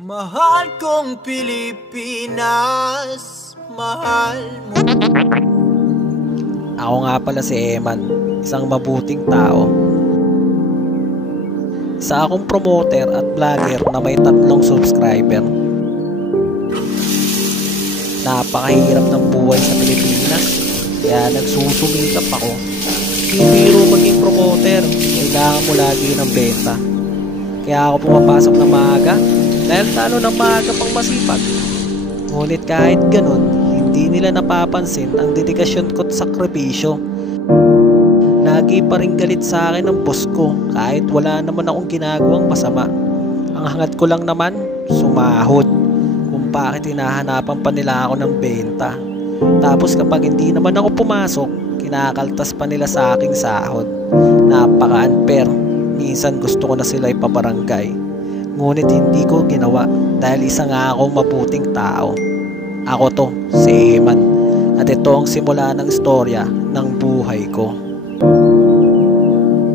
Mahal kong Pilipinas, mahal mo. Ako nga pala si Eman, isang mabuting tao. Isa akong promoter at vlogger na may 3 subscriber. Napakahirap ng buhay sa Pilipinas, kaya nagsusumikap ako. Hindi biro maging promoter, kailangan mo lagi ng benta. Kaya ako pumapasok na maaga, dahil talo ng maaga pang masipag. Ngunit kahit ganun, hindi nila napapansin ang dedikasyon ko at sakripisyo. Lagi pa rin galit sa akin ang boss ko kahit wala naman akong ginagawang masama. Ang hangad ko lang naman, sumahod. Kung bakit hinahanapan pa nila ako ng benta. Tapos kapag hindi naman ako pumasok, kinakaltas pa nila sa aking sahod. Napaka-unfair. Minsan gusto ko na sila ipabarangay. Ngunit hindi ko ginawa dahil isa nga akong mabuting tao. Ako to, si Eman. At ito ang simula ng istorya ng buhay ko.